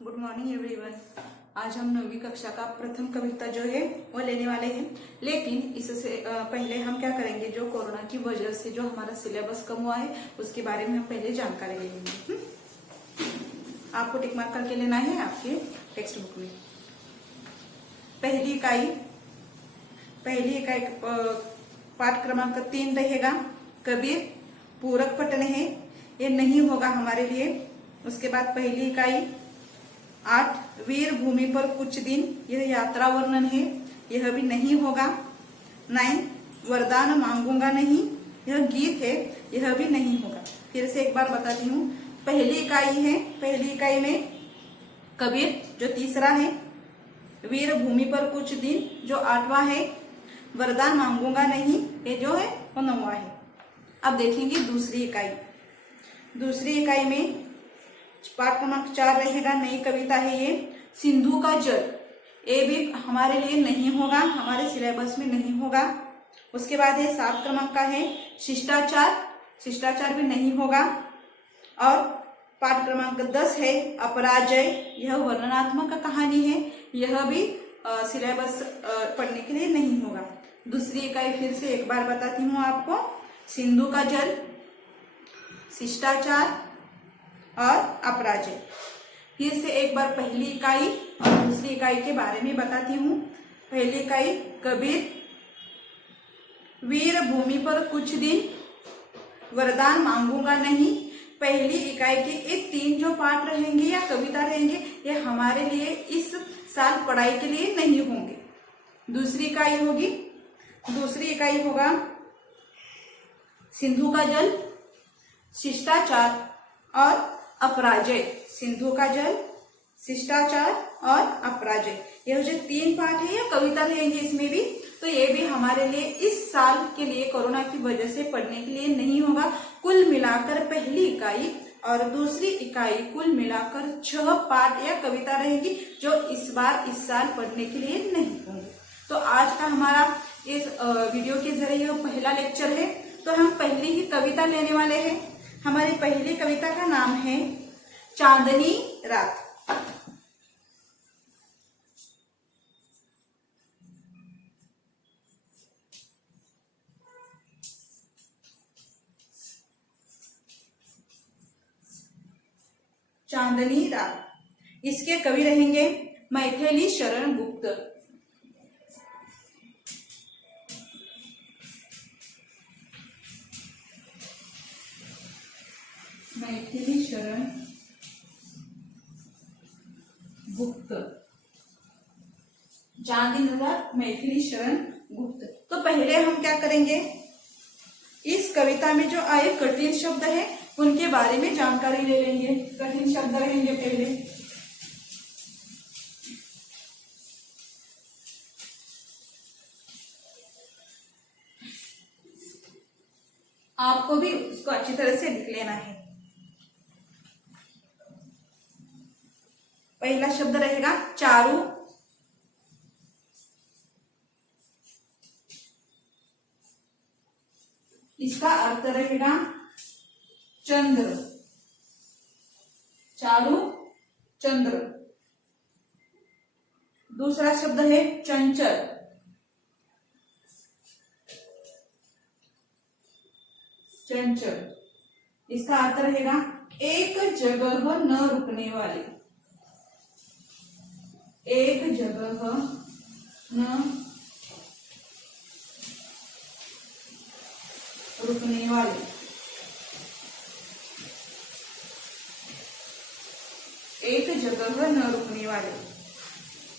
Good morning everyone. आज हम 9वीं कक्षा का प्रथम कविता जो है वो लेने वाले हैं, लेकिन इससे पहले हम क्या करेंगे, जो कोरोना की वजह से जो हमारा सिलेबस कम हुआ है उसके बारे में हम पहले जानकारी ले लेंगे। आपको टिक मार्क करके लेना है आपके टेक्स्ट बुक में। पहली इकाई पाठ क्रमांक 3 रहेगा। कबीर पूरक पठन है, ये नहीं होगा हमारे लिए। उसके बाद पहली इकाई 8 वीर भूमि पर कुछ दिन, यह यात्रा वर्णन है, यह भी नहीं होगा। 9 वरदान मांगूंगा नहीं, यह गीत है, यह भी नहीं होगा। फिर से एक बार बताती हूँ। पहली इकाई है, पहली इकाई में कबीर जो तीसरा है, वीर भूमि पर कुछ दिन जो 8वां है, वरदान मांगूंगा नहीं ये जो है वो 9वां है। अब देखेंगे दूसरी इकाई। दूसरी इकाई में पाठ क्रमांक 4 रहेगा, नई कविता है ये, सिंधु का जल। ये भी हमारे लिए नहीं होगा, हमारे सिलेबस में नहीं होगा। उसके बाद है 7 क्रमांक का है शिष्टाचार, शिष्टाचार भी नहीं होगा। और पाठ क्रमांक 10 है अपराजय, यह वर्णनात्मक कहानी है, यह भी सिलेबस पढ़ने के लिए नहीं होगा। दूसरी इकाई फिर से एक बार बताती हूँ आपको, सिंधु का जल, शिष्टाचार और अपराजय। फिर से एक बार पहली इकाई और दूसरी इकाई के बारे में बताती हूँ। पहली इकाई कबीर वीर भूमि पर कुछ दिन, वरदान मांगूंगा नहीं। पहली इकाई के ये 3 जो पाठ रहेंगे या कविता रहेंगे, ये हमारे लिए इस साल पढ़ाई के लिए नहीं होंगे। दूसरी इकाई होगा सिंधु का जल, शिष्टाचार और अपराजय। सिंधु का जल, शिष्टाचार और अपराजय, यह जो 3 पाठ है या कविता रहेंगे इसमें भी, तो ये भी हमारे लिए इस साल के लिए कोरोना की वजह से पढ़ने के लिए नहीं होगा। कुल मिलाकर पहली इकाई और दूसरी इकाई कुल मिलाकर 6 पाठ या कविता रहेगी जो इस साल पढ़ने के लिए नहीं होंगे। तो आज का हमारा इस वीडियो के जरिए पहला लेक्चर है, तो हम पहली ही कविता लेने वाले हैं। हमारी पहली कविता का नाम है चांदनी रात। चांदनी रात, इसके कवि रहेंगे मैथिली शरण गुप्त। मैथिली शरण गुप्त, चांदनी रात, मैथिली शरण गुप्त। तो पहले हम क्या करेंगे, इस कविता में जो आए कठिन शब्द है उनके बारे में जानकारी ले लेंगे। कठिन शब्द रहेंगे पहले। आपको भी उसको अच्छी तरह से लिख लेना है। पहला शब्द रहेगा चारू, इसका अर्थ रहेगा चंद्र, चारू चंद्र। दूसरा शब्द है चंचल, चंचल, इसका अर्थ रहेगा एक जगह न रुकने वाले, एक जगह न रुकने वाले, एक जगह न रुकने वाले।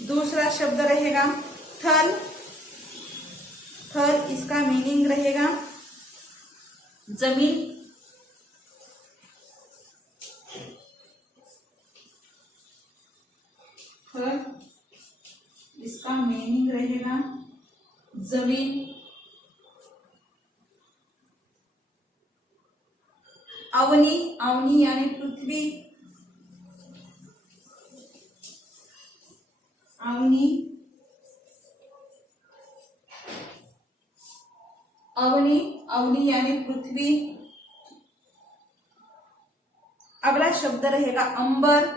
दूसरा शब्द रहेगा थल, थल, इसका मीनिंग रहेगा जमीन, थल, इसका मीनिंग रहेगा जमीन। अवनी, अवनी यानी पृथ्वी, अवनी, अवनी, अवनी यानी पृथ्वी। अगला शब्द रहेगा अंबर,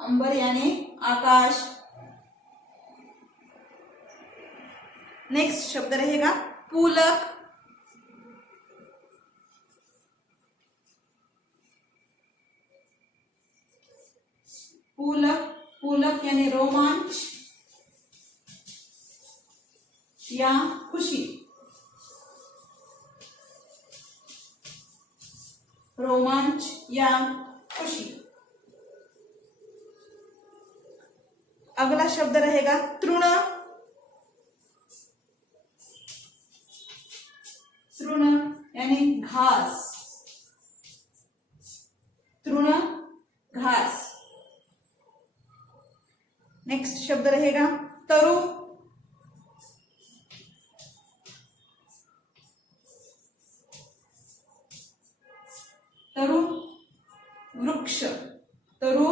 अंबर यानी आकाश। नेक्स्ट शब्द रहेगा पुलक। पुलक, पुलक यानी रोमांच या खुशी। रोमांच या खुशी। अगला शब्द रहेगा तृण। तृण यानी घास। तृण घास। नेक्स्ट शब्द रहेगा तरु। तरु वृक्ष। तरु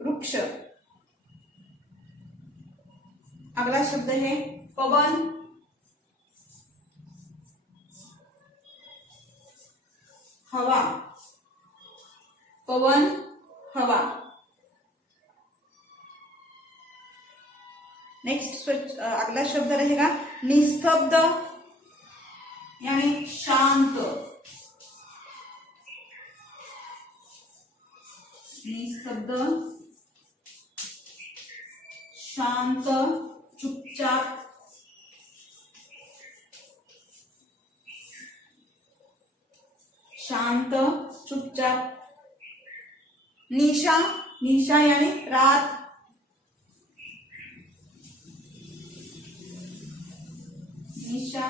वृक्ष। अगला शब्द है पवन। हवा। पवन हवा। नेक्स्ट अगला शब्द रहेगा निस्तब्ध यानी शांत। निस्तब्ध शांत चुपचाप। शांत चुपचाप। निशा। निशा यानी रात। निशा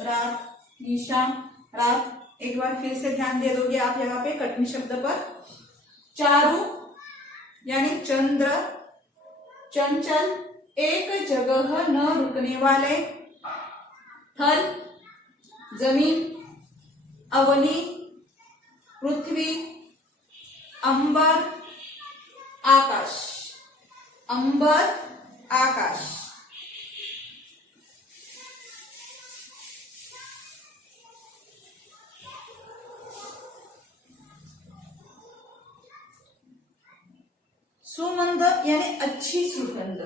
रात। निशा रात। एक बार फिर से ध्यान दे दोगे आप यहाँ पे कठिन शब्द पर। चारु यानी चंद्र। चंचल एक जगह न रुकने वाले। थल जमीन। अवनी पृथ्वी। अंबर आकाश। अंबर आकाश। सुगंध यानी अच्छी सुगंध।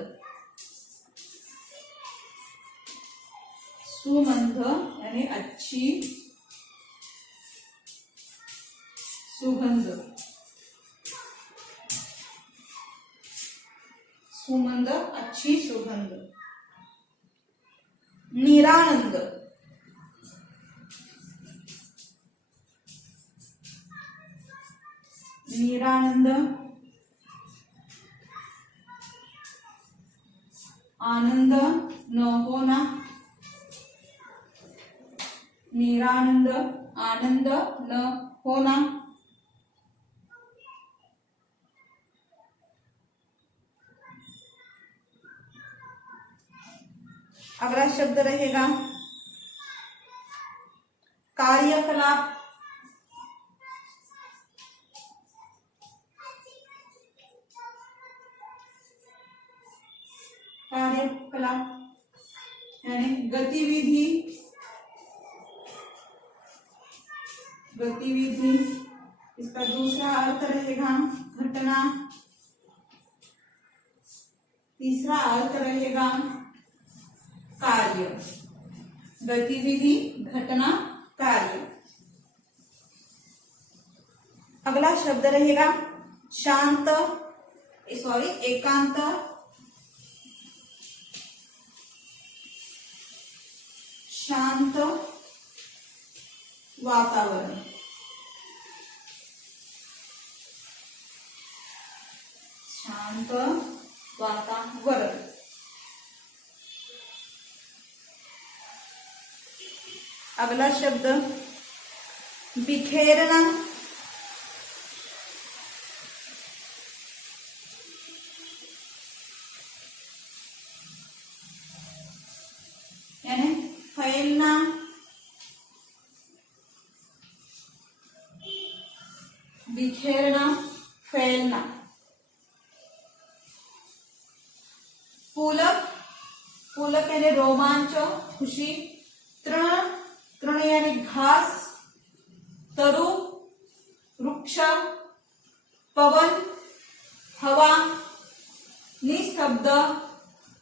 सुगंध यानी अच्छी सुगंध। सुगंध अच्छी सुगंध। निरानंद। निरानंद आनंद न होना। निरानंद आनंद न होना। अगला शब्द रहेगा कार्यकलाप। कार्यकलाप यानी गतिविधि। गतिविधि। इसका दूसरा अर्थ रहेगा घटना। तीसरा अर्थ रहेगा कार्य। गतिविधि घटना कार्य। अगला शब्द रहेगा शांत सॉरी एकांत। शांत वातावरण। शांत वातावरण। अगला शब्द बिखेरना। यानी फैलना। बिखेरना फैलना। पुलक। पुलक यानी रोमांच खुशी। तृण। तृण यानी घास। तरु वृक्ष, पवन, हवा, निस्तब्ध,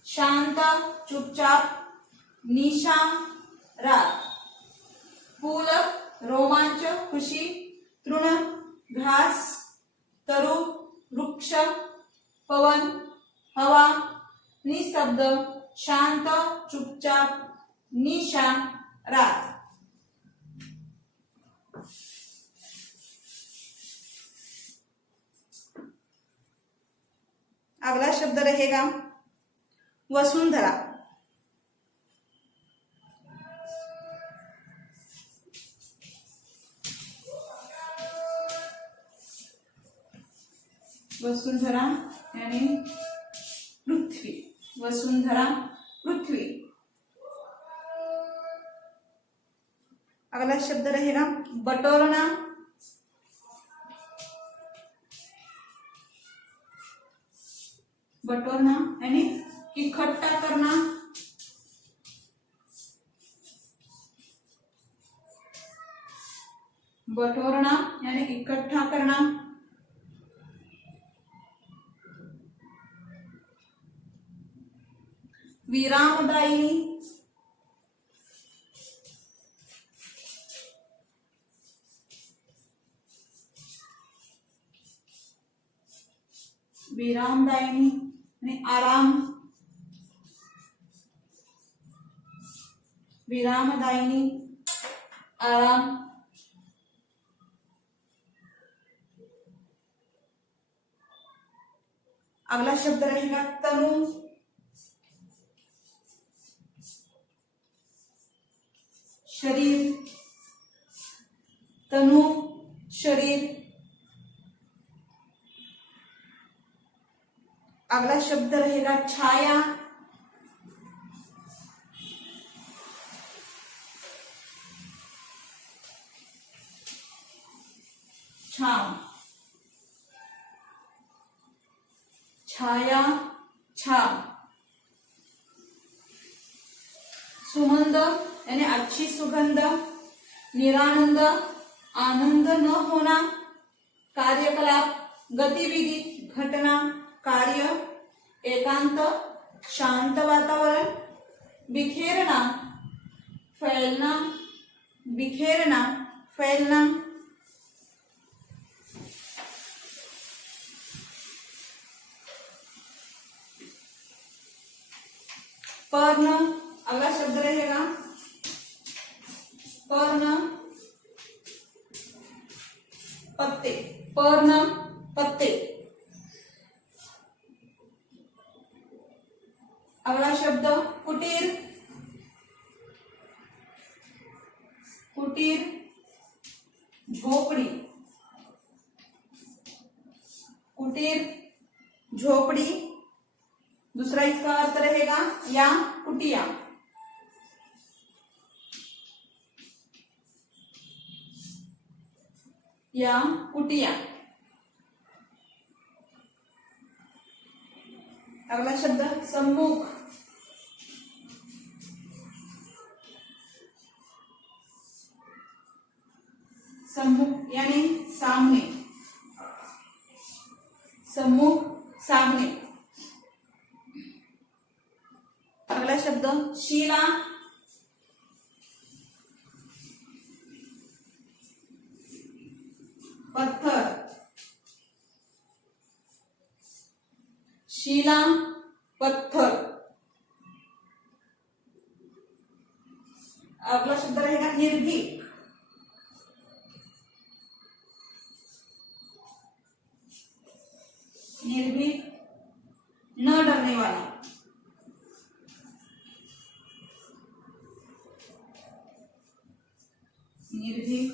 शांत, चुपचाप, निशा, रात, फूल, रोमांच, खुशी, तृण, घास, तरु, वृक्ष, पवन, हवा, निस्तब्ध, शांत, चुपचाप, निशा, रात। अगला शब्द रहेगा वसुंधरा। वसुंधरा यानी पृथ्वी, वसुंधरा पृथ्वी। अगला शब्द रहेगा बटोरना। बटोरना यानी इकट्ठा करना, बटोरना यानी इकट्ठा करना। विरामदायिनी, विरामदायिनी यानी आराम, विरामदायिनी आराम। अगला शब्द रहेगा तनु। शरीर, तनु शरीर। अगला शब्द रहेगा छाया। छाव, छाया, छाव। सुगंध यानी अच्छी सुगंध, निरानंद आनंद न होना, कार्यकलाप गतिविधि घटना कार्य, एकांत शांत वातावरण, बिखेरना फैलना, बिखेरना फैलना। पर्ण, अगला शब्द रहेगा पर्ण पत्ते, पर्ण पत्ते। अगला शब्द कुटीर, कुटीर झोपड़ी, कुटीर झोपड़ी। दूसरा इसका अर्थ रहेगा या कुटिया, या कुटिया। अगला शब्द सम्मुख, सम्मुख यानी सामने, सम्मुख सामने। अगला शब्द शिला, पत्थर, शिला पत्थर। अगला शब्द रहेगा निर्भीक, निर्भीक न डरने वाला, निर्भीक,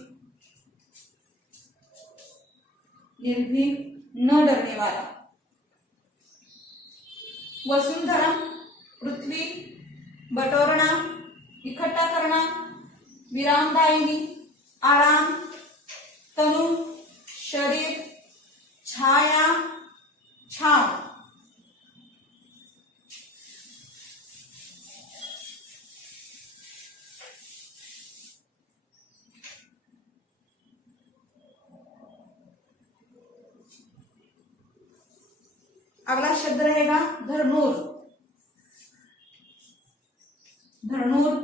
निर्भीक न डरने वाला। वसुंधरा पृथ्वी, बटोरना इकट्ठा करना, विरामदायिनी आराम, तनु शरीर, छाया छाव। अगला शब्द रहेगा धरनूर। धरनूर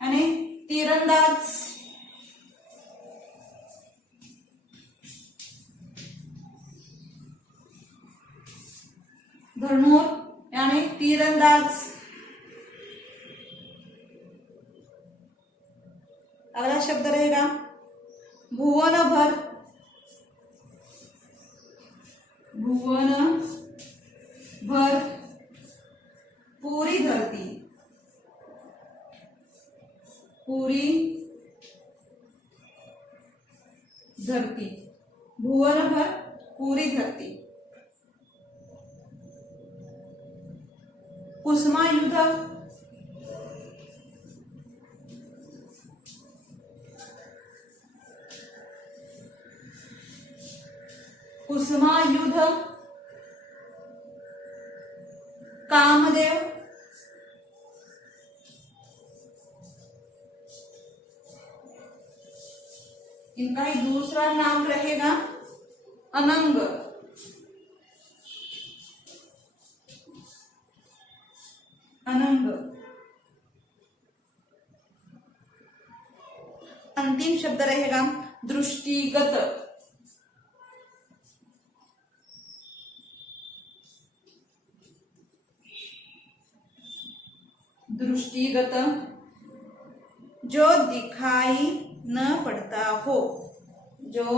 यानी तीरंदाज। धरनूर यानी तीरंदाज। अगला शब्द रहेगा भुवन भर। भुवन भर पूरी धरती। पूरी धरती, भुवन भर पूरी धरती। कुसुमायुध। कुसुमायुध कामदेव। इनका ही दूसरा नाम रहेगा अनंग। अनंग। अंतिम शब्द रहेगा दृष्टिगत। दृष्टिगत जो दिखाई न पड़ता हो। जो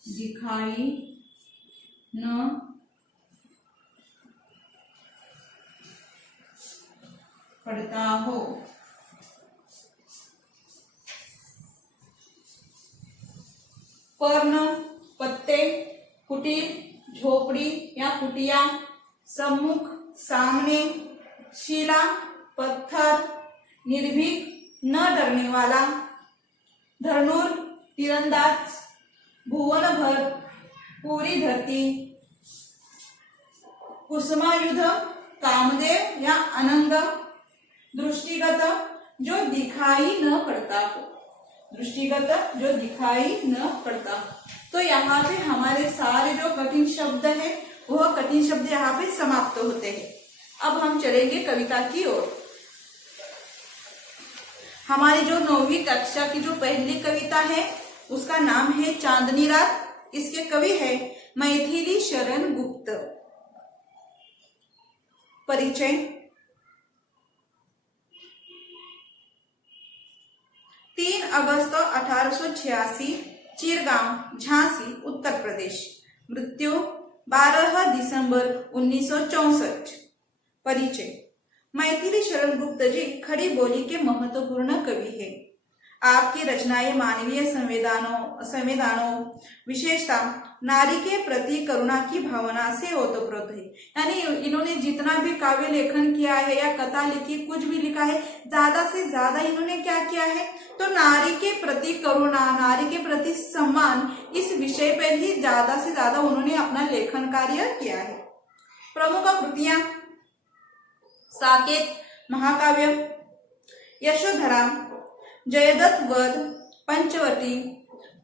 दिखाई न पड़ता हो। पर्ण, पत्ते, कुटीर, झोपड़ी या कुटिया, सम्मुख, सामने, शिला, पत्थर, निर्भीक, न डरने वाला। धरनूर तीरंदाज, भुवन भर पूरी धरती, कुसुमायुध कामदेव या अनंग, दृष्टिगत जो दिखाई न पड़ता हो। दृष्टिगत जो दिखाई न पड़ता। तो यहाँ पे हमारे सारे जो कठिन शब्द है वह कठिन शब्द यहाँ पे समाप्त होते हैं। अब हम चलेंगे कविता की ओर। हमारी जो 9वीं कक्षा की जो पहली कविता है उसका नाम है चांदनी रात। इसके कवि है मैथिली शरण गुप्त। परिचय। 3 अगस्त 1886, चिरगांव, झांसी, उत्तर प्रदेश। मृत्यु 12 दिसंबर 1964। परिचय। मैथिली शरण गुप्त जी खड़ी बोली के महत्वपूर्ण कवि है। आपकी रचनाएं मानवीय संवेदनाओं विशेषता नारी के प्रति करुणा की भावना से ओतप्रोत है। यानी इन्होंने जितना भी काव्य लेखन किया है या कथा लिखी, कुछ भी लिखा है, ज्यादा से ज्यादा इन्होंने क्या किया है तो नारी के प्रति करुणा, नारी के प्रति सम्मान, इस विषय पर ही ज्यादा से ज्यादा उन्होंने अपना लेखन कार्य किया है। प्रमुख कृतियां साकेत महाकाव्य, यशोधरा, जयदत्त वध, पंचवटी,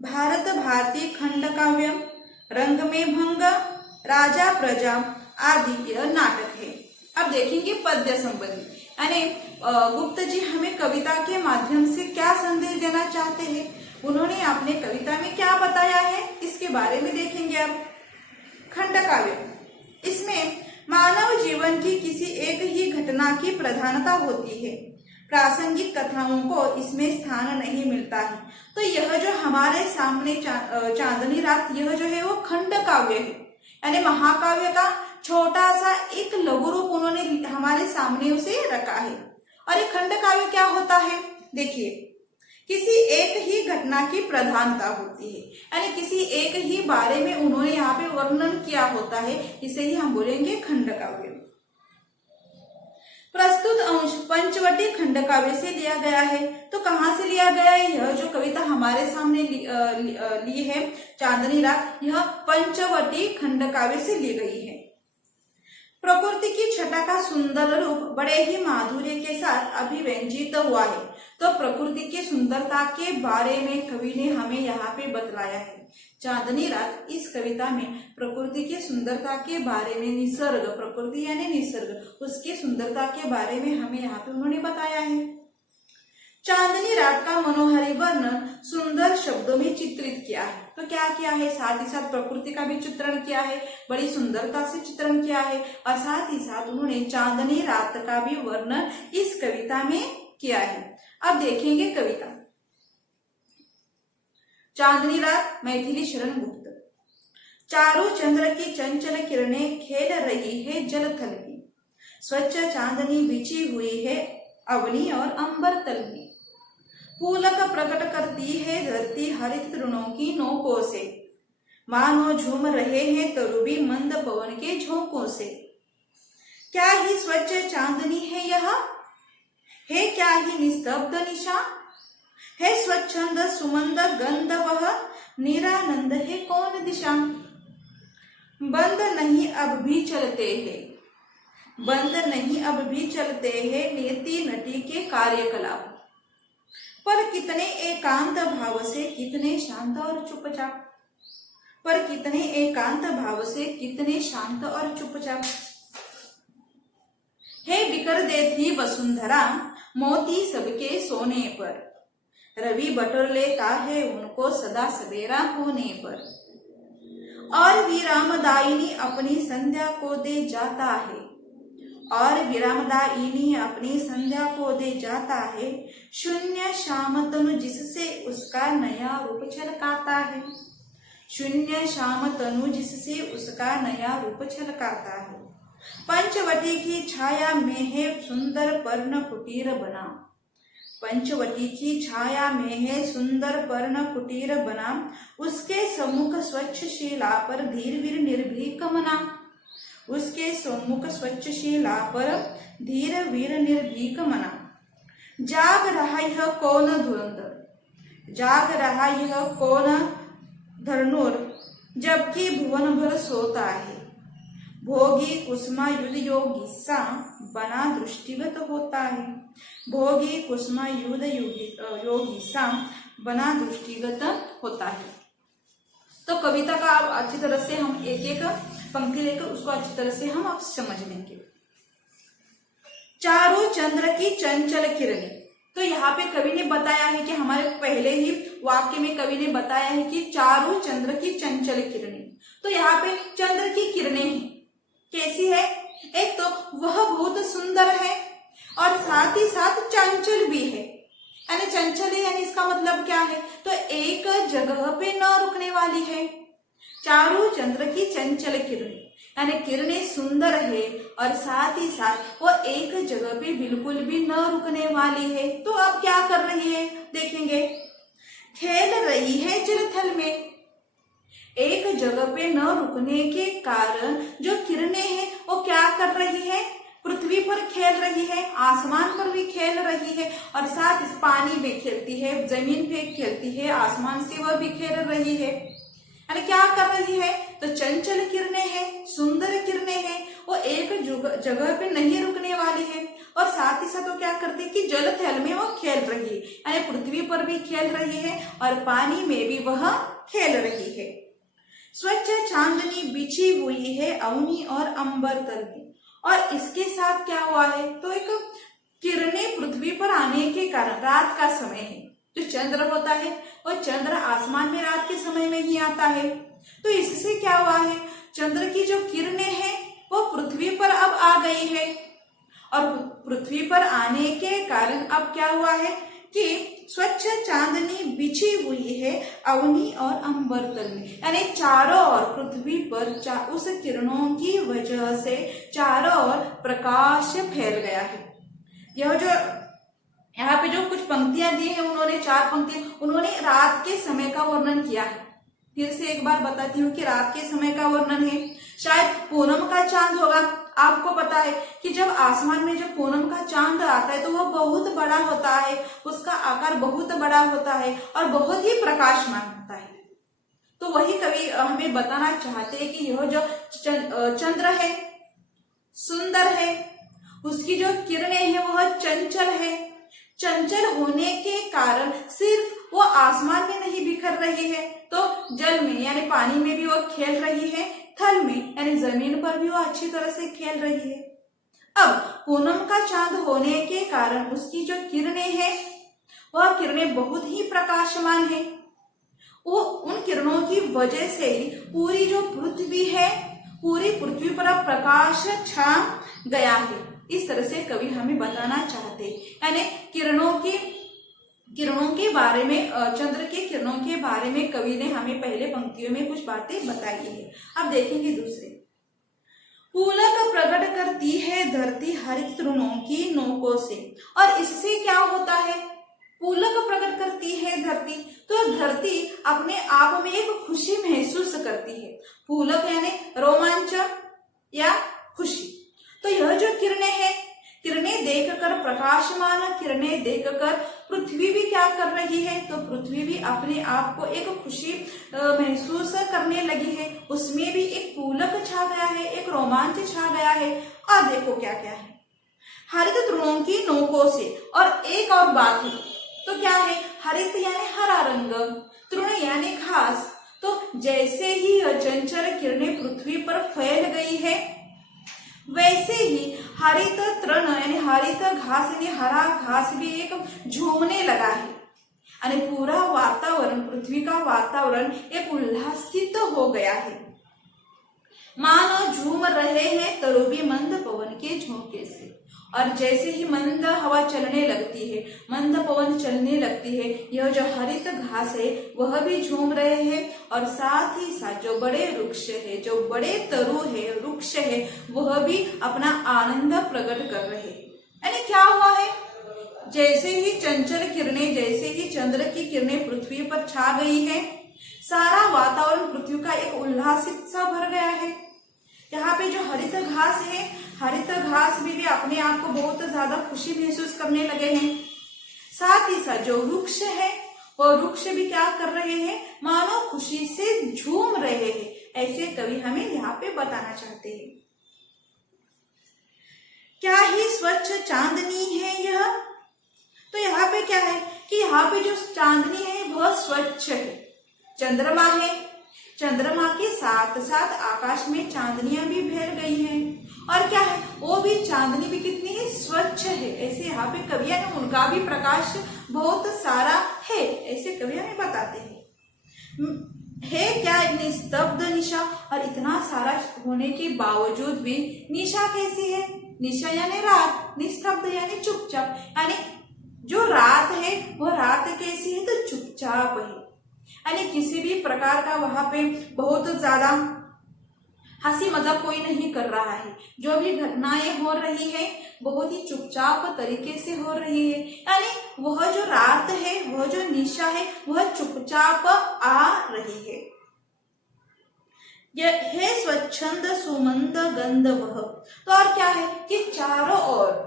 भारत भारती खंड काव्य, रंग में भंग, राजा प्रजा आदि यह नाटक है। अब देखेंगे पद्य संबंधी, यानी गुप्त जी हमें कविता के माध्यम से क्या संदेश देना चाहते हैं, उन्होंने अपने कविता में क्या बताया है, इसके बारे में देखेंगे। अब खंड काव्य, इसमें मानव जीवन की किसी एक ही घटना की प्रधानता होती है, प्रासंगिक कथाओं को इसमें स्थान नहीं मिलता है। तो यह जो हमारे सामने चांदनी रात, यह जो है वो खंड काव्य है, यानी महाकाव्य का छोटा सा एक लघु रूप उन्होंने हमारे सामने उसे रखा है। और ये खंड काव्य क्या होता है, देखिए, किसी एक ही घटना की प्रधानता होती है, यानी किसी एक ही बारे में उन्होंने यहाँ पे वर्णन किया होता है, इसे ही हम बोलेंगे खंड काव्य। प्रस्तुत अंश पंचवटी खंड काव्य से लिया गया है। तो कहाँ से लिया गया है, यह जो कविता हमारे सामने ली है चांदनी रात, यह पंचवटी खंड काव्य से ली गई है। प्रकृति की छटा का सुंदर रूप बड़े ही माधुर्य के साथ अभिव्यंजित हुआ है। तो प्रकृति की सुंदरता के बारे में कवि ने हमें यहाँ पे बतलाया है। चांदनी रात इस कविता में प्रकृति की सुंदरता के बारे में, निसर्ग, प्रकृति यानी निसर्ग, उसकी सुंदरता के बारे में हमें यहाँ पे उन्होंने बताया है। चांदनी रात का मनोहारी वर्णन सुंदर शब्दों में चित्रित किया है। तो क्या किया है, साथ ही साथ प्रकृति का भी चित्रण किया है, बड़ी सुंदरता से चित्रण किया है, और साथ ही साथ उन्होंने चांदनी रात का भी वर्णन इस कविता में किया है। अब देखेंगे कविता। चांदनी रात, मैथिली शरण गुप्त। चारों चंद्र की चंचल किरणें खेल रही है जलथल में, स्वच्छ चांदनी बिछी हुई है अवनी और अंबर तल में, पुलक प्रकट करती है धरती हरित तृणों की नोकों से, मानो झूम रहे हैं तरुबी मंद पवन के झोंकों से। क्या ही स्वच्छ चांदनी है यह, है क्या ही निस्तब्ध निशा, है स्वच्छंद सुमंद गंध वह, निरानंद है कौन दिशा। बंद नहीं अब भी चलते हैं, बंद नहीं अब भी चलते हैं नियति नटी के कार्यकलाप, पर कितने एकांत भाव से कितने शांत और चुपचाप, पर कितने एकांत भाव से कितने शांत और चुपचाप। हे बिकर देती वसुंधरा मोती सबके सोने पर, रवि बटोर लेता है उनको सदा सवेरा होने पर, और विरामदायिनी अपनी संध्या को दे जाता है, और विरामदायिनी अपनी संध्या को दे जाता है, शून्य श्याम तनु जिससे उसका नया रूप छलकाता है, शून्य श्याम तनु जिससे उसका नया रूप छलकाता है। पंचवटी की छाया में है सुंदर पर्ण कुटीर बना, पंचवटी की छाया में है सुंदर पर्ण कुटीर बना, उसके सम्मुख स्वच्छ शिला पर धीर वीर निर्भीक मना, उसके सम्मुख स्वच्छ शिला पर धीर वीर निर्भीक मना। जाग रहा यह कौन धुरंधर, जाग रहा यह कौन धरनूर, जबकि भुवन भर सोता है, भोगी कुसुमा युद्ध योगी सा बना दृष्टिगत होता है, भोगी कुसुमा युद्ध योगी सा बना दृष्टिगत होता है। तो कविता का अब अच्छी तरह से हम एक एक पंक्ति लेकर उसको अच्छी तरह से हम अब समझ लेंगे। चारों चंद्र की चंचल किरणें, तो यहाँ पे कवि ने बताया है कि हमारे पहले ही वाक्य में कवि ने बताया है कि चारों चंद्र की चंचल किरणें। तो यहाँ पे चंद्र की किरणें हैं, कैसी है, एक तो वह बहुत सुंदर है और साथ ही साथ चंचल भी है, यानी चंचल है यानी इसका मतलब क्या है, तो एक जगह पे न रुकने वाली है। चारों चंद्र की चंचल किरणें यानी किरणें सुंदर है और साथ ही साथ वो एक जगह पे बिल्कुल भी न रुकने वाली है। तो अब क्या कर रही है देखेंगे, खेल रही है जलथल में, एक जगह पे न रुकने के कारण जो किरणें हैं वो क्या कर रही है, पृथ्वी पर खेल रही है, आसमान पर भी खेल रही है और साथ इस पानी में खेलती है, जमीन पे खेलती है, आसमान से वह भी खेल रही है। यानी क्या कर रही है, तो चंचल किरणें हैं, सुंदर किरणें हैं, वो एक जगह पे नहीं रुकने वाली है और साथ ही साथ वो क्या करती है कि जलथल में वो खेल रही है, यानी पृथ्वी पर भी खेल रही है और पानी में भी वह खेल रही है। स्वच्छ चांदनी बिछी हुई है अवनी और अंबर तल में, और इसके साथ क्या हुआ है, तो एक किरणें पृथ्वी पर आने के कारण, रात का समय है, जो चंद्र होता है वो चंद्र आसमान में रात के समय में ही आता है, तो इससे क्या हुआ है, चंद्र की जो किरणें हैं वो पृथ्वी पर अब आ गई है और पृथ्वी पर आने के कारण अब क्या हुआ है कि स्वच्छ चांदनी बिछी हुई है अवनी और अंबर तल में, यानी चारों ओर पृथ्वी पर उस किरणों की वजह से चारों ओर प्रकाश फैल गया है। यह जो यहाँ पे जो कुछ पंक्तियां दी है उन्होंने, चार पंक्तियां, उन्होंने रात के समय का वर्णन किया है। फिर से एक बार बताती हूँ कि रात के समय का वर्णन है, शायद पूनम का चांद होगा। आपको पता है कि जब आसमान में जब पूनम का चांद आता है तो वह बहुत बड़ा होता है, उसका आकार बहुत बड़ा होता है और बहुत ही प्रकाशमान होता है। तो वही कवि हमें बताना चाहते हैं कि यह जो चंद्र है सुंदर है, उसकी जो किरणें हैं वह चंचल है, चंचल होने के कारण सिर्फ वो आसमान में नहीं बिखर रही है, तो जल में यानी पानी में भी वो खेल रही है, थल में यानी जमीन पर भी वो अच्छी तरह से खेल रही है। अब पूनम का चांद होने के कारण उसकी जो किरणें हैं वह किरणें बहुत ही प्रकाशमान है। वो उन किरणों की वजह से पूरी जो पृथ्वी है, पूरी पृथ्वी पर अब प्रकाश छा गया है। इस तरह से कवि हमें बताना चाहते हैं, यानी किरणों के बारे में, चंद्र के किरणों के बारे में कवि ने हमें पहले पंक्तियों में कुछ बातें बताई है। अब देखेंगे दूसरे। पुलक प्रकट करती है धरती हरित तृणों की नोकों से, और इससे क्या होता है? पुलक प्रकट करती है धरती, तो धरती अपने आप में एक खुशी महसूस करती है। पुलक यानी रोमांच या खुशी। तो यह जो किरणें हैं, किरणें देखकर, प्रकाशमान किरणें देखकर पृथ्वी भी क्या कर रही है? तो पृथ्वी भी अपने आप को एक खुशी महसूस करने लगी है। उसमें भी एक पुलक छा गया है, एक रोमांच छा गया है। और देखो क्या क्या है, हरित तृणों की नोकों से। और एक और बात है, तो क्या है? हरित यानी हरा रंग, तृण यानी घास। तो जैसे ही यह चंचल किरणें पृथ्वी पर फैल गई है, वैसे ही हरित तृण यानी हरित घास यानी हरा घास भी एक झूमने लगा है, यानी पूरा वातावरण, पृथ्वी का वातावरण एक उल्लासित हो गया है, मानो झूम रहे हैं तरुबी मंद पवन के झोंके से। और जैसे ही मंद हवा चलने लगती है, मंद पवन चलने लगती है, यह जो हरित घास है वह भी झूम रहे हैं, और साथ ही साथ जो बड़े वृक्ष है, जो बड़े तरु है, वृक्ष है, वह भी अपना आनंद प्रकट कर रहे हैं। यानी क्या हुआ है? जैसे ही चंचल किरणें, जैसे ही चंद्र की किरणें पृथ्वी पर छा गई है, सारा वातावरण पृथ्वी का एक उल्लासित सा भर गया है। यहाँ पे जो हरित घास है, हरित घास भी अपने आप को बहुत ज्यादा खुशी महसूस करने लगे हैं। साथ ही साथ जो वृक्ष है, वो वृक्ष भी क्या कर रहे हैं? मानो खुशी से झूम रहे हैं। ऐसे कवि हमें यहाँ पे बताना चाहते हैं। क्या ही स्वच्छ चांदनी है यह। तो यहाँ पे क्या है कि यहाँ पे जो चांदनी है वह स्वच्छ है। चंद्रमा है, चंद्रमा के साथ साथ आकाश में चांदनियां भी फैल गई हैं, और क्या है? वो भी चांदनी भी कितनी है? स्वच्छ है। ऐसे यहाँ पे कवि है, उनका भी प्रकाश बहुत सारा है, ऐसे कवि हमें बताते हैं। है क्या निस्तब्ध निशा, और इतना सारा होने के बावजूद भी निशा कैसी है? निशा यानी रात, निस्तब्ध यानी चुपचाप, यानी जो रात है वो रात कैसी है? तो चुपचाप है, यानी किसी भी प्रकार का वहां पे बहुत ज्यादा हंसी मजाक कोई नहीं कर रहा है। जो भी घटनाएं हो रही है बहुत ही चुपचाप तरीके से हो रही है, यानी वह जो रात है, वह जो निशा है, वह चुपचाप आ रही है। यह है स्वच्छंद सुमंद गंध वह। तो और क्या है कि चारों ओर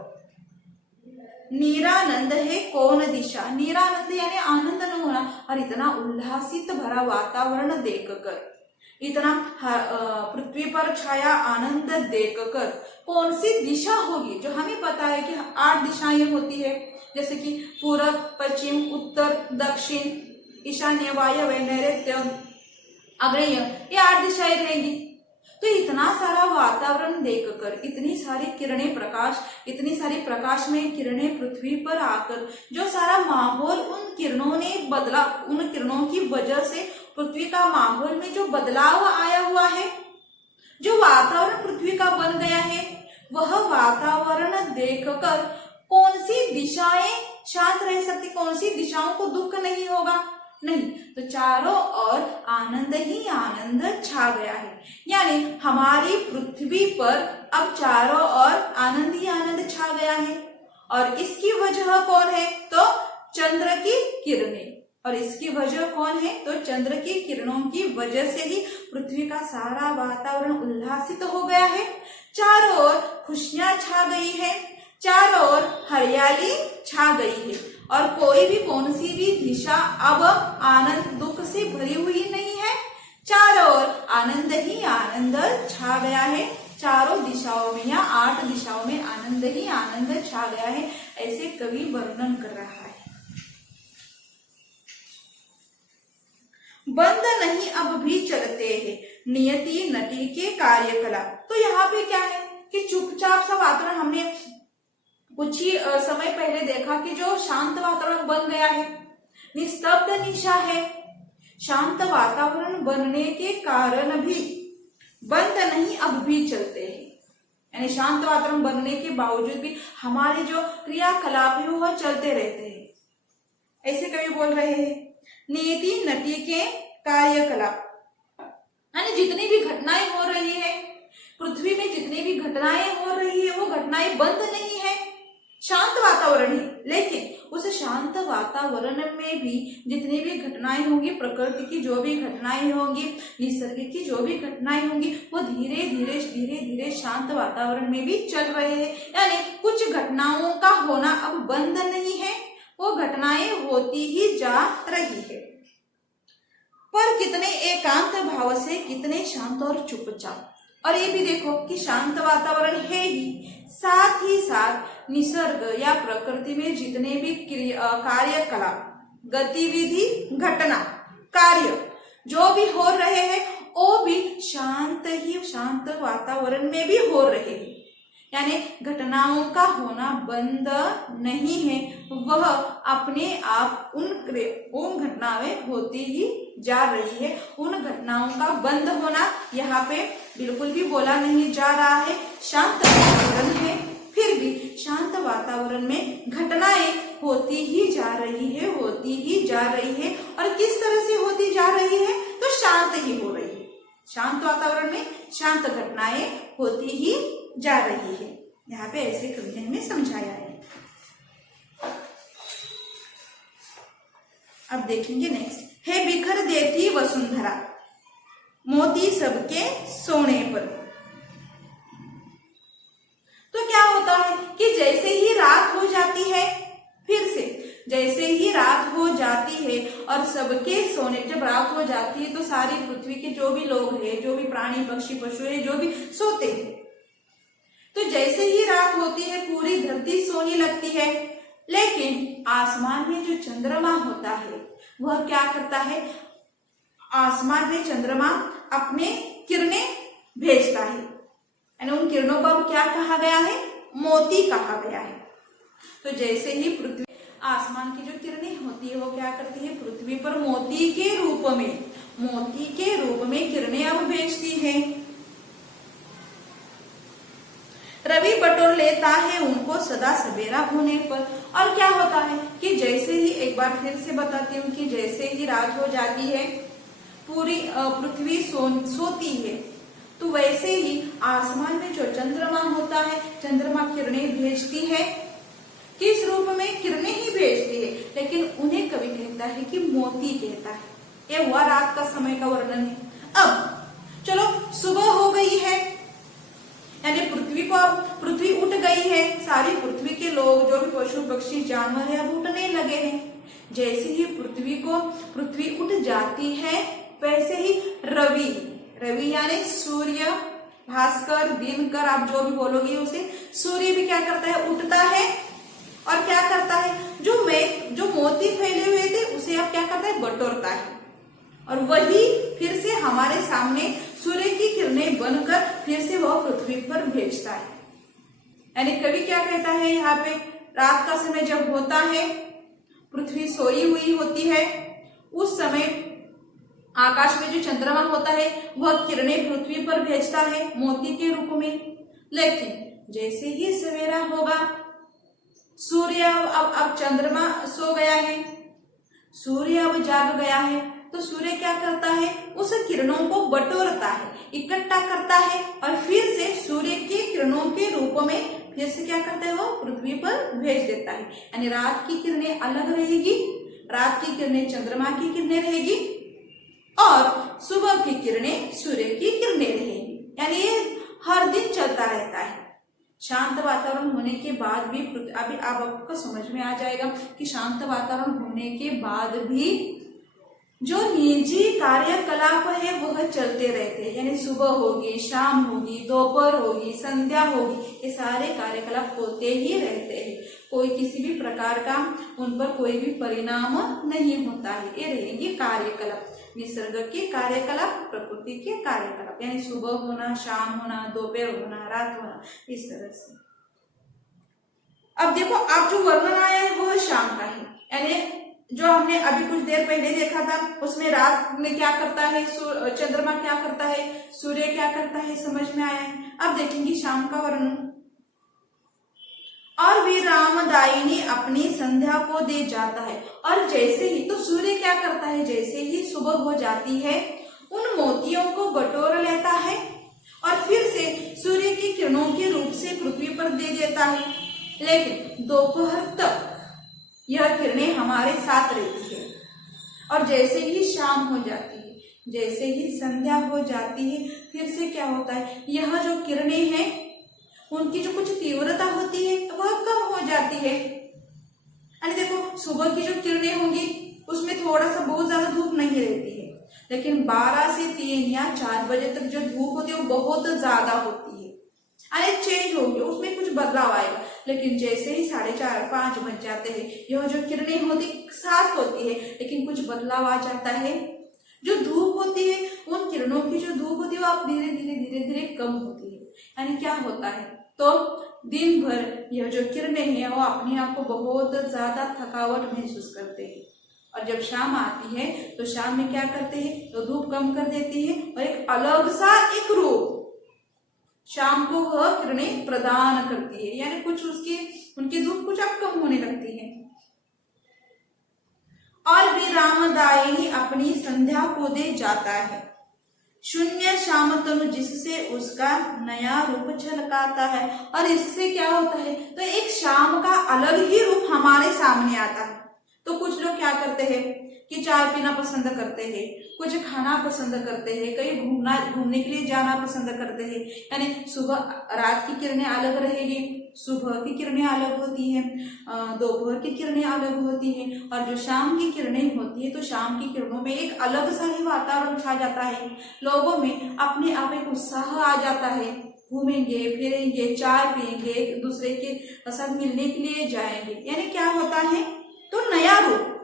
निरानंद है कौन दिशा। निरानंद यानी आनंद न होना, और इतना उल्लासित भरा वातावरण देखकर, इतना पृथ्वी पर छाया आनंद देखकर कौन सी दिशा होगी? जो हमें पता है कि 8 दिशाएं होती है, जैसे कि पूरब, पश्चिम, उत्तर, दक्षिण, ईशान्य, वायव्य, नैऋत्य, आग्नेय, ये 8 दिशाएं रहेंगी। तो इतना सारा वातावरण देखकर, इतनी सारी किरणें प्रकाश, इतनी सारी प्रकाशमय किरणें पृथ्वी पर आकर जो सारा माहौल उन किरणों ने बदला, उन किरणों की वजह से पृथ्वी का माहौल में जो बदलाव आया हुआ है, जो वातावरण पृथ्वी का बन गया है, वह वातावरण देखकर कौन सी दिशाएं शांत रह सकती? कौन सी दिशाओं को दुख नहीं होगा? नहीं, तो चारों ओर आनंद ही आनंद छा गया है। यानी हमारी पृथ्वी पर अब चारों ओर आनंद ही आनंद छा गया है, और इसकी वजह कौन है? तो चंद्र की किरणें। और इसकी वजह कौन है? तो चंद्र की किरणों की वजह से ही पृथ्वी का सारा वातावरण उल्लासित हो गया है, चारों ओर खुशियां छा गई है, चारों ओर हरियाली छा गई है, और कोई भी कौन सी भी दिशा अब आनंद दुख से भरी हुई नहीं है। चारों ओर आनंद ही आनंद छा गया है, चारों दिशाओं में या 8 दिशाओं में आनंद ही आनंद छा गया है, ऐसे कवि वर्णन कर रहा है। बंद नहीं अब भी चलते हैं नियति नटी के कार्यकला। तो यहाँ पे क्या है कि चुपचाप सा वातावरण, हमने कुछ ही समय पहले देखा कि जो शांत वातावरण बन गया है, निस्तब्ध निशा है। शांत वातावरण बनने के कारण भी बंद नहीं अब भी चलते हैं, यानी शांत वातावरण बनने के बावजूद भी हमारे जो क्रियाकलाप है वो चलते रहते हैं। ऐसे कवि बोल रहे हैं नीति नटी के कार्यकलाप, यानी जितनी भी घटनाएं हो रही है पृथ्वी में, जितनी भी घटनाएं हो रही है वो घटनाएं बंद नहीं है, शांत वातावरण है। लेकिन उस शांत वातावरण में भी जितनी भी घटनाएं होंगी, प्रकृति की जो भी घटनाएं होंगी, निसर्ग की जो भी घटनाएं होंगी, वो धीरे धीरे शांत वातावरण में भी चल रहे हैं। यानी कुछ घटनाओं का होना अब बंद नहीं है, वो घटनाएं होती ही जा रही है, पर कितने एकांत भाव से, कितने शांत और चुपचाप। और ये भी देखो कि शांत वातावरण है ही, साथ ही साथ निसर्ग या प्रकृति में जितने भी कार्यकलाप, गतिविधि, घटना, कार्य जो भी हो रहे हैं वो भी शांत वातावरण में भी हो रहे हैं। यानी घटनाओं का होना बंद नहीं है, वह अपने आप उन घटनाएं होती ही जा रही है। उन घटनाओं का बंद होना यहाँ पे बिल्कुल भी बोला नहीं जा रहा है। शांत वातावरण है, फिर भी शांत वातावरण में घटनाएं होती ही जा रही है, होती ही जा रही है। और किस तरह से होती जा रही है? तो शांत ही हो रही है। शांत वातावरण में शांत घटनाएं होती ही जा रही है। यहाँ पे ऐसे कवि ने हमें समझाया है। अब देखेंगे नेक्स्ट है बिखर देती वसुंधरा मोती सबके सोने पर। तो क्या होता है कि जैसे ही रात हो जाती है, फिर से जैसे ही रात हो जाती है और सबके सोने, जब रात हो जाती है तो सारी पृथ्वी के जो भी लोग हैं, जो भी प्राणी पक्षी पशु है, जो भी सोते हैं, तो जैसे ही रात होती है पूरी धरती सोने लगती है। लेकिन आसमान में जो चंद्रमा होता है वह क्या करता है? आसमान में चंद्रमा अपने किरणें भेजता है, यानी उन किरणों को अब क्या कहा गया है? मोती कहा गया है। तो जैसे ही पृथ्वी, आसमान की जो किरणें होती है वो क्या करती है? पृथ्वी पर मोती के रूप में किरणें अब भेजती है। रवि बटोर लेता है उनको सदा सवेरा होने पर। और क्या होता है कि जैसे ही, एक बार फिर से बताती हूँ कि जैसे ही रात हो जाती है पूरी पृथ्वी सोती है, तो वैसे ही आसमान में जो चंद्रमा होता है, चंद्रमा किरणें भेजती है। किस रूप में? किरणें ही भेजती है, लेकिन उन्हें कवि कहता है कि मोती कहता है। ये हुआ रात का समय का वर्णन है। अब चलो सुबह हो गई है, यानी पृथ्वी उठ गई है, सारी पृथ्वी के लोग, जो भी पशु पक्षी जानवर है, अब उठने लगे हैं। जैसे ही पृथ्वी उठ जाती है, वैसे ही रवि यानी सूर्य, भास्कर, दिनकर, आप जो भी बोलोगे उसे, सूर्य भी क्या करता है? उठता है। और क्या करता है? जो मोती फैले हुए थे उसे अब क्या करता है? बटोरता है। और वही फिर से हमारे सामने सूर्य की किरणें बनकर फिर से वह पृथ्वी पर भेजता है। यानी कवि क्या कहता है यहाँ पे? रात का समय जब होता है, पृथ्वी सोई हुई होती है, उस समय आकाश में जो चंद्रमा होता है वह किरणें पृथ्वी पर भेजता है मोती के रूप में। लेकिन जैसे ही सवेरा होगा, सूर्य अब चंद्रमा सो गया है, सूर्य अब जाग गया है, तो सूर्य क्या करता है? उस किरणों को बटोरता है, इकट्ठा करता है और फिर से सूर्य की किरणों के रूप में फिर से क्या करता है? वो पृथ्वी पर भेज देता है। यानी रात की किरणें अलग रहेगी, रात की किरणें चंद्रमा की किरणें रहेगी और सुबह की किरणें सूर्य की किरणें रहेगी। यानी ये हर दिन चलता रहता है। शांत वातावरण होने के बाद भी, अभी आप आपको समझ में आ जाएगा कि शांत वातावरण होने के बाद भी जो निजी कार्यकलाप है वह चलते रहते हैं, यानी सुबह होगी, शाम होगी, दोपहर होगी, संध्या होगी, ये सारे कार्यकलाप होते ही रहते हैं। कोई किसी भी प्रकार का उन पर कोई भी परिणाम नहीं होता है। ये रहेंगे कार्यकलाप, निसर्ग के कार्यकलाप, प्रकृति के कार्यकलाप, यानी सुबह होना, शाम होना, दोपहर होना, रात होना, इस तरह से। अब देखो, आप जो वर्णन आया है वह शाम का है, यानी जो हमने अभी कुछ देर पहले देखा था उसमें रात में क्या करता है, चंद्रमा क्या करता है, सूर्य क्या करता है, समझ में आया है। अब देखेंगे शाम का वर्णन। और वे रामदायिनी अपनी संध्या को दे जाता है, और जैसे ही, तो सूर्य क्या करता है, जैसे ही सुबह हो जाती है उन मोतियों को बटोर लेता है और फिर से सूर्य की किरणों के रूप से पृथ्वी पर दे देता है। लेकिन दोपहर तक यह किरणें हमारे साथ रहती है, और जैसे ही शाम हो जाती है, जैसे ही संध्या हो जाती है, फिर से क्या होता है, यह जो किरणें हैं उनकी जो कुछ तीव्रता होती है वह कम हो जाती है। यानी देखो, सुबह की जो किरणें होंगी उसमें थोड़ा सा बहुत ज्यादा धूप नहीं रहती है, लेकिन 12 से 3 या 4 बजे तक जो धूप होती है वो बहुत ज्यादा होती है, यानी चेंज होगी, उसमें कुछ बदलाव आएगा। लेकिन जैसे ही 4:30-5 बज जाते हैं, यह जो किरणें होती साथ होती है, लेकिन कुछ बदलाव आ जाता है। जो धूप होती है, उन किरणों की जो धूप होती है वो अब धीरे धीरे धीरे धीरे कम होती है। यानी क्या होता है, तो दिन भर यह जो किरणें हैं वो अपने आप को बहुत ज्यादा थकावट महसूस करते हैं, और जब शाम आती है तो शाम में क्या करते हैं, तो धूप कम कर देती है और एक अलग सा एक रूप शाम को वह किरणें प्रदान करती है, यानी कुछ उनकी धूप कुछ अब कम होने लगती है। और वे रामदायिनी अपनी संध्या को दे जाता है, शून्य श्याम तनु जिससे उसका नया रूप झलकाता है। और इससे क्या होता है, तो एक शाम का अलग ही रूप हमारे सामने आता है। तो कुछ लोग क्या करते हैं कि चाय पीना पसंद करते हैं, कुछ खाना पसंद करते हैं, कहीं घूमने के लिए जाना पसंद करते हैं। यानी सुबह रात की किरणें अलग रहेगी, सुबह की किरणें अलग होती हैं, दोपहर की किरणें अलग होती हैं, और जो शाम की किरणें होती है तो शाम की किरणों में एक अलग सा ही वातावरण छा जाता है। लोगों में अपने आप एक उत्साह आ जाता है, घूमेंगे फिरेंगे, चाय पियेंगे, एक दूसरे के साथ मिलने के लिए जाएंगे। यानी क्या होता है, तो नया रूप,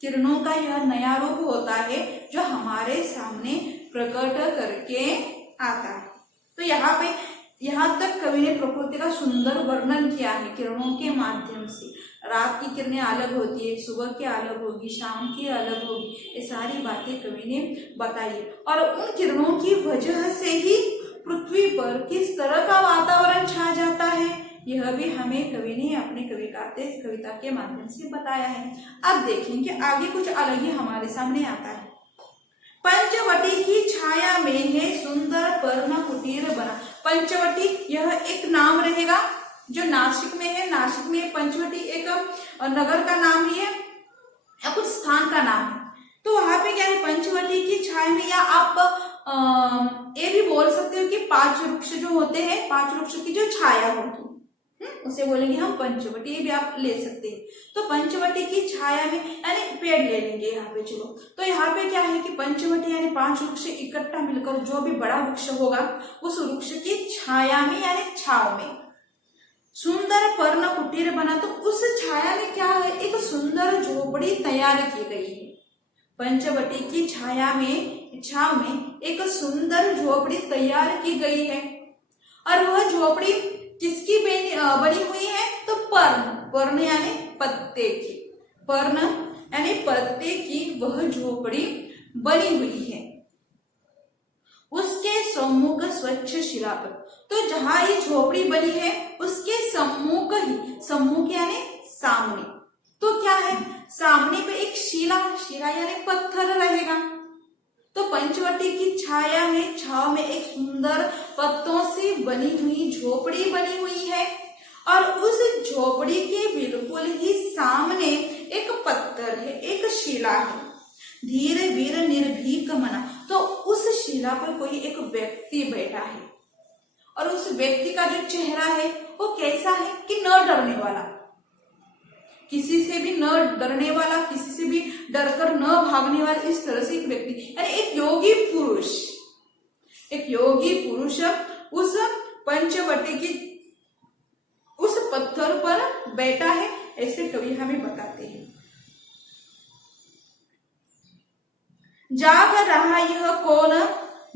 किरणों का यह नया रूप होता है जो हमारे सामने प्रकट करके आता है। तो यहाँ तक कवि ने प्रकृति का सुंदर वर्णन किया है किरणों के माध्यम से। रात की किरणें अलग होती है, सुबह की अलग होगी, शाम की अलग होगी, ये सारी बातें कवि ने बताई। और उन किरणों की वजह से ही पृथ्वी पर किस तरह का वातावरण छा जाता है, यह भी हमें कवि ने अपने कविता के माध्यम से बताया है। अब देखेंगे आगे कुछ अलग ही हमारे सामने आता है। पंचवटी की छाया में है सुंदर पर्ण कुटीर बना। पंचवटी यह एक नाम रहेगा जो नासिक में है। नासिक में पंचवटी एक नगर का नाम ही है या कुछ स्थान का नाम है। तो वहां पे क्या है, पंचवटी की छाया में, या आप ये भी बोल सकते हो कि 5 वृक्ष जो होते हैं, 5 वृक्ष की जो छाया होती है उसे बोलेंगे हम पंचवटी, ये भी आप ले सकते हैं। तो पंचवटी की छाया में, यानी पेड़ ले लेंगे यहाँ पे। चलो, तो यहाँ पे क्या है कि पंचवटी यानी 5 वृक्ष इकट्ठा मिलकर जो भी बड़ा वृक्ष होगा उस वृक्ष की छाया में यानी छाव में सुंदर पर्ण कुटीर बना। तो उस छाया में क्या है, एक सुंदर झोपड़ी तैयार की गई है। पंचवटी की छाया में, छाव में एक सुंदर झोपड़ी तैयार की गई है। और वह झोपड़ी किसकी बनी हुई है, तो पर्ण यानी पत्ते की, पर्ण यानी पत्ते की वह झोपड़ी बनी हुई है। उसके सम्मुख स्वच्छ शिला पर, तो जहां ये झोपड़ी बनी है उसके सम्मुख ही, सम्मुख यानी सामने, तो क्या है, सामने पे एक शिला यानी पत्थर रहेगा। तो पंचवटी की छाया में, छाव में एक सुंदर पत्तों से बनी हुई झोपड़ी बनी हुई है, और उस झोपड़ी के बिल्कुल ही सामने एक पत्थर है, एक शिला है। धीरे वीर निर्भीक मना, तो उस शिला पर कोई एक व्यक्ति बैठा है, और उस व्यक्ति का जो चेहरा है वो कैसा है कि न डरने वाला, किसी से भी न डरने वाला, किसी से भी डरकर न भागने वाला इस तरह से एक व्यक्ति, यानी एक योगी पुरुष उस पंचवटी की उस पत्थर पर बैठा है, ऐसे कवि हमें बताते हैं। जाग रहा यह कौन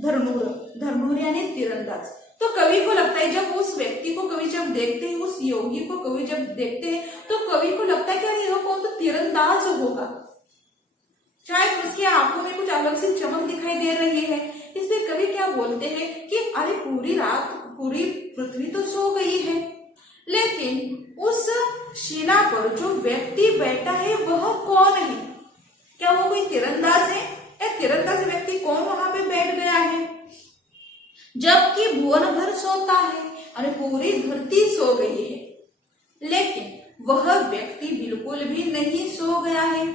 धर्मूर यानी तीरंदाज। तो कवि को लगता है, जब उस व्यक्ति को कवि जब देखते हैं, उस योगी को कवि जब देखते हैं, तो कवि को लगता है कि अरे यह कौन तो तीरंदाज होगा, शायद उसकी आंखों में कुछ अलग सी चमक दिखाई दे रही है। इसलिए कवि क्या बोलते हैं कि अरे पूरी रात पूरी पृथ्वी तो सो गई है, लेकिन उस शिला पर जो व्यक्ति बैठा है वह कौन है? क्या वो कोई तीरंदाज है? या तीरंदाज व्यक्ति कौन वहां पे बैठ गया है? जबकि भुवन भर सोता है और पूरी धरती सो गई है, लेकिन वह व्यक्ति बिल्कुल भी नहीं सो गया है,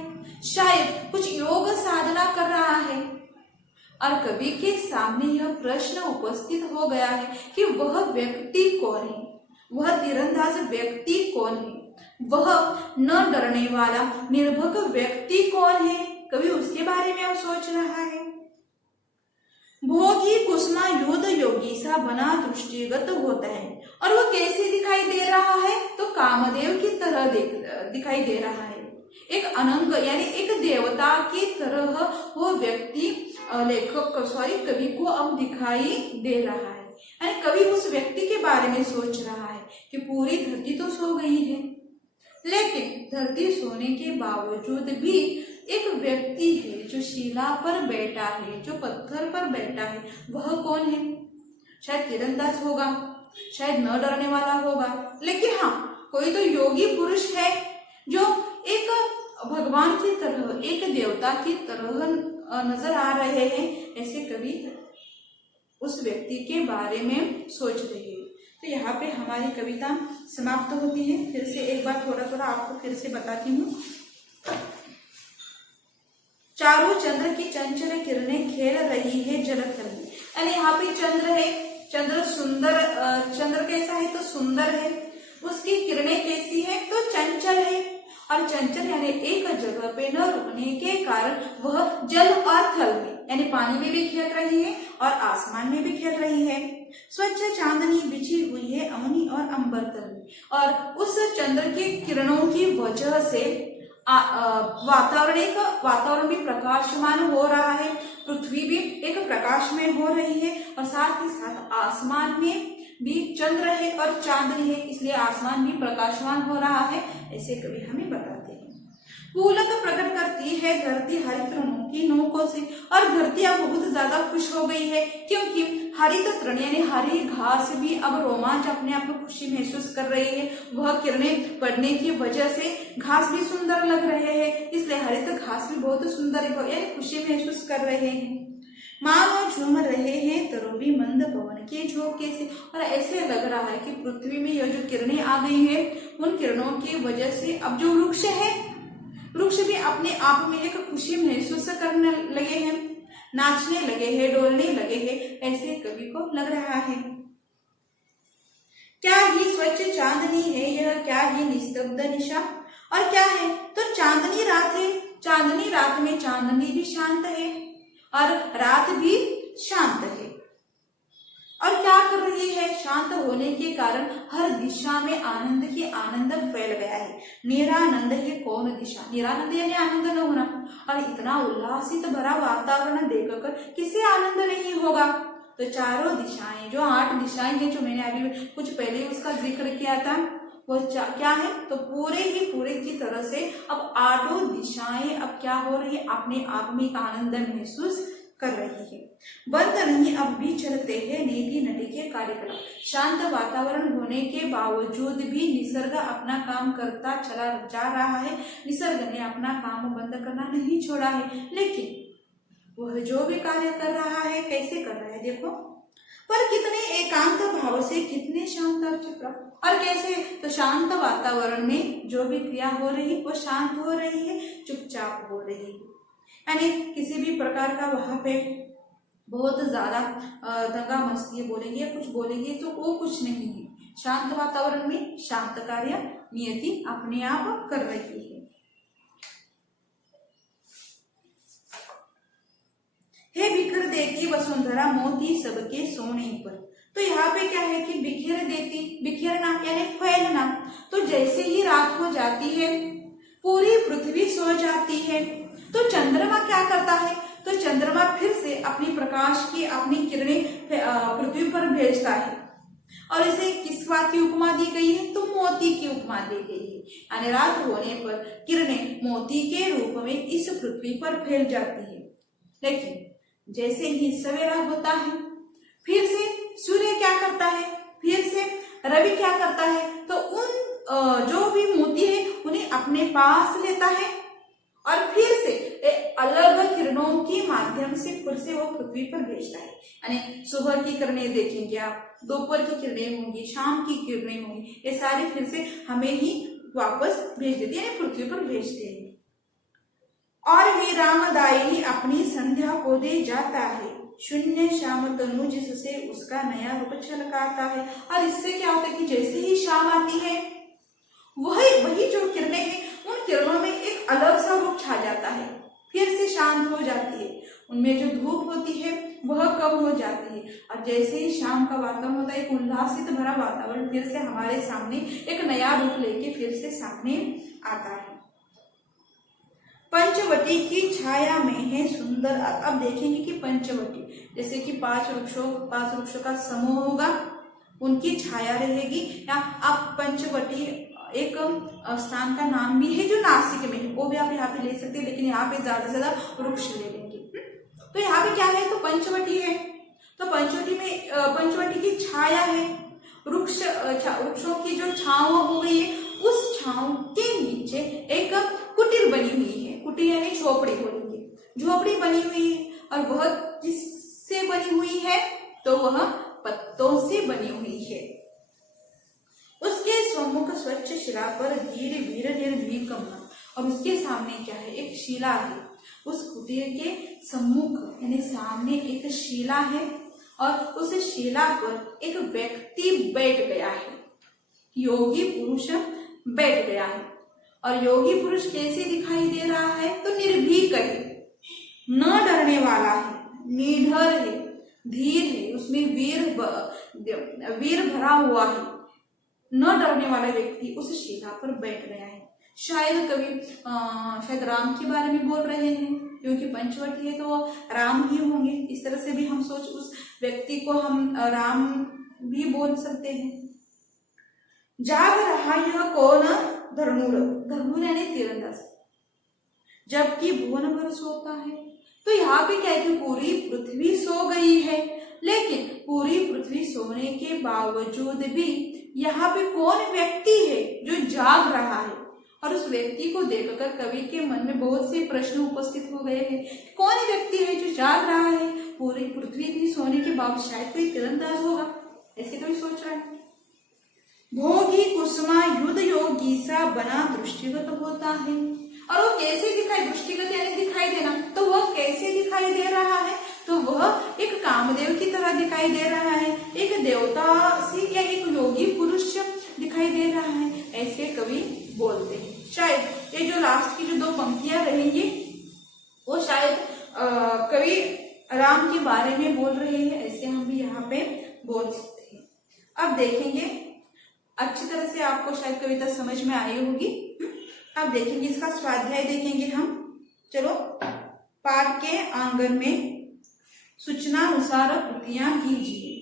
शायद कुछ योग साधना कर रहा है। और कवि के सामने यह प्रश्न उपस्थित हो गया है कि वह व्यक्ति कौन है, वह तीरंदाज व्यक्ति कौन है, वह न डरने वाला निर्भक व्यक्ति कौन है? कवि उसके बारे में अब सोच रहा है। भोगी कुसुमा युद्ध योगी सा बना दृष्टिगत होता है, और वो कैसे दिखाई दे रहा है? तो कामदेव की तरह दिखाई दे रहा है, एक अनंग यानी एक देवता की तरह वो व्यक्ति कवि को अब दिखाई दे रहा है। यानी कवि उस व्यक्ति के बारे में सोच रहा है कि पूरी धरती तो सो गई है, लेकिन धरती सोने के बावजूद भी एक व्यक्ति है जो शिला पर बैठा है, जो पत्थर पर बैठा है, वह कौन है? शायद तीरंदाज होगा, शायद न डरने वाला होगा, लेकिन हाँ कोई तो योगी पुरुष है जो एक भगवान की तरह, एक देवता की तरह नजर आ रहे हैं। ऐसे कवि उस व्यक्ति के बारे में सोच रहे हैं। तो यहाँ पे हमारी कविता समाप्त होती है। फिर से एक बार थोड़ा आपको फिर से बताती हूँ। चारों चंद्र की चंचल किरणें खेल रही है जलथल में। यानी यहाँ पे चंद्र है, चंद्र सुंदर, चंद्र कैसा है? तो सुंदर है। उसकी किरणें कैसी है? तो चंचल है। और चंचल यानी एक जगह पे न रुकने के कारण वह जल और थल में यानी पानी में भी खेल रही है और आसमान में भी खेल रही है। स्वच्छ चांदनी बिछी हुई है अवनी और अंबर तल में, और उस चंद्र की किरणों की वजह से वातावरण भी प्रकाशमान हो रहा है, पृथ्वी भी एक प्रकाश में हो रही है, और साथ ही साथ आसमान में भी चंद्र है और चांदनी है, इसलिए आसमान भी प्रकाशमान हो रहा है। ऐसे कवि हमें बताते हैं। पुलक प्रकट करती है धरती हरित तृणों की नोकों से, और धरती अब बहुत ज्यादा खुश हो गई है, क्योंकि हरित तृण यानी हरी घास भी अब रोमांच अपने आप में खुशी महसूस कर रही है। वह किरणें पड़ने की वजह से घास भी सुंदर लग रहे हैं, इसलिए हरित घास भी बहुत सुंदर है, यानी खुशी महसूस कर रहे हैं। मानो झूम रहे हैं तरोवी मंद पवन के झोंके से, और ऐसे लग रहा है कि पृथ्वी में यह जो किरणें आ गई है, उन किरणों की वजह से अब जो वृक्ष है, वृक्ष भी अपने आप में एक खुशी महसूस करने लगे हैं, नाचने लगे हैं, डोलने लगे हैं, ऐसे कवि को लग रहा है। क्या ही स्वच्छ चांदनी है यह, क्या ही निस्तब्ध निशा, और क्या है? तो चांदनी रात है, चांदनी रात में चांदनी भी शांत है और रात भी शांत है। और क्या कर रही है? शांत होने के कारण हर दिशा में आनंद ही आनंद फैल गया है। निरानंद है कौन दिशा? निरानंद यानी आनंद न होना, और इतना उल्लासित भरा वातावरण देखकर किसे आनंद नहीं होगा? तो चारों दिशाएं, जो 8 दिशाएं हैं, जो मैंने अभी कुछ पहले उसका जिक्र किया था, वो क्या है? तो पूरे की तरह से अब 8 दिशाएं अब क्या हो रही है? अपने आप में एक आनंद महसूस कर रही है। बंद नहीं अब भी चलते हैं नीति नटी के कार्यक्रम। शांत वातावरण होने के बावजूद भी निसर्ग अपना काम करता चला जा रहा है। निसर्ग ने अपना काम बंद करना नहीं छोड़ा है, लेकिन वह जो भी कार्य कर रहा है कैसे कर रहा है देखो, पर कितने एकांत भाव से, कितने शांत और चुप, और कैसे? तो शांत वातावरण में जो भी क्रिया हो रही है वो शांत हो रही है, चुपचाप हो रही है। यानी किसी भी प्रकार का वहां पे बहुत ज्यादा दंगा मस्ती बोलेंगे या कुछ बोलेंगे तो वो कुछ नहीं है। शांत वातावरण में शांत कार्य नियति अपने आप कर रही है। वसुंधरा मोती सबके सोने पर। तो यहाँ पे क्या है कि बिखेर देती, बिखेरना यानी फैलना। तो जैसे ही रात हो जाती है पूरी पृथ्वी सो जाती है, तो चंद्रमा क्या करता है, तो चंद्रमा फिर से अपनी प्रकाश की अपनी किरणें पृथ्वी पर भेजता है। और इसे किस बात की उपमा दी गई है, तो मोती की उपमा दी गई है। यानी रात होने पर किरणें मोती के रूप में इस पृथ्वी पर फैल जाती है। लेकिन जैसे ही सवेरा होता है फिर से सूर्य क्या करता है, फिर से रवि क्या करता है, तो उन जो भी मोती है उन्हें अपने पास लेता है और फिर से अलग किरणों के माध्यम से फिर से वो पृथ्वी पर भेजता है। यानी सुबह की किरणें देखेंगे आप, दोपहर की किरणें होंगी, शाम की किरणें होंगी, ये सारे फिर से हमें ही वापस भेज देती है, यानी पृथ्वी पर भेजते हैं। और वे रामदायिनी अपनी संध्या को दे जाता है, शून्य श्याम तनु जिससे उसका नया रूप छलकाता है। और इससे क्या होता है कि जैसे ही शाम आती है वही जो किरणें हैं उन किरणों में एक अलग सा रूप छा जाता है, फिर से शांत हो जाती है, उनमें जो धूप होती है वह कम हो जाती है। और जैसे ही शाम का वातावरण होता है, एक उल्लासित भरा वातावरण फिर से हमारे सामने एक नया रूप लेके फिर से सामने आता है। पंचवटी की छाया में है सुंदर। अब देखेंगे कि पंचवटी जैसे कि पांच वृक्षों का समूह होगा, उनकी छाया रहेगी। या आप पंचवटी एक स्थान का नाम भी है जो नासिक में है, वो भी आप यहाँ पे ले सकते हैं, लेकिन यहाँ पे ज्यादा से ज्यादा वृक्ष ले लेंगे। तो यहाँ पे क्या है, तो पंचवटी है, तो पंचवटी की छाया है, वृक्षों की जो छाव हो गई है, उस छाव के नीचे एक कुटीर बनी हुई है। कुटीर यानी झोपड़ी बोलेंगे, झोपड़ी बनी हुई है। और वह किससे बनी हुई है, तो वह पत्तों से बनी हुई है। उसके सम्मुख स्वच्छ शिला पर धीरे धीरे निर्भीकमन, और उसके सामने क्या है, एक शिला है। उस कुटीर के सम्मुख यानी सामने एक शिला है और उस शिला पर एक व्यक्ति बैठ गया है, योगी पुरुष बैठ गया है। और योगी पुरुष कैसे दिखाई दे रहा है, तो निर्भीक है, न डरने वाला है, निडर है, धीर है, उसमें वीर भरा हुआ है। न डरने वाला व्यक्ति उस शिला पर बैठ गया है। शायद कवि शायद राम के बारे में बोल रहे हैं, क्योंकि पंचवटी है तो राम ही होंगे। इस तरह से भी हम सोच उस व्यक्ति को हम राम भी बोल सकते हैं। जाग रहा यह कौन, धर्मूर यानी तीरंदाज, जबकि भुवन भर सोता है। तो यहाँ पे क्या है कि पूरी पृथ्वी सो गई है, लेकिन पूरी पृथ्वी सोने के बावजूद भी यहाँ पे कौन व्यक्ति है जो जाग रहा है। और उस व्यक्ति को देखकर कवि के मन में बहुत से प्रश्न उपस्थित हो गए हैं। कौन व्यक्ति है जो जाग रहा है, पूरी पृथ्वी इतनी सोने के बावजूद, शायद कोई तीरंदाज होगा, ऐसे कोई सोच रहा है। भोगी कुसुमा युद्ध योगी सा बना दृष्टिगत होता है। और वो कैसे दिखाई, दृष्टिगत यानी दिखाई देना, तो वह कैसे दिखाई दे रहा है, तो वह एक कामदेव की तरह दिखाई दे रहा है, एक देवता से या एक योगी पुरुष दिखाई दे रहा है, ऐसे कवि बोलते हैं। शायद ये जो लास्ट की जो दो पंक्तियां रहेंगी वो शायद कवि राम के बारे में बोल रहे हैं, ऐसे हम भी यहाँ पे बोल सकते हैं। अब देखेंगे, अच्छी तरह से आपको शायद कविता समझ में आई होगी। अब देखेंगे इसका स्वाध्याय देखेंगे हम। चलो, पाठ के आंगन में सूचनानुसार कृतियां कीजिए।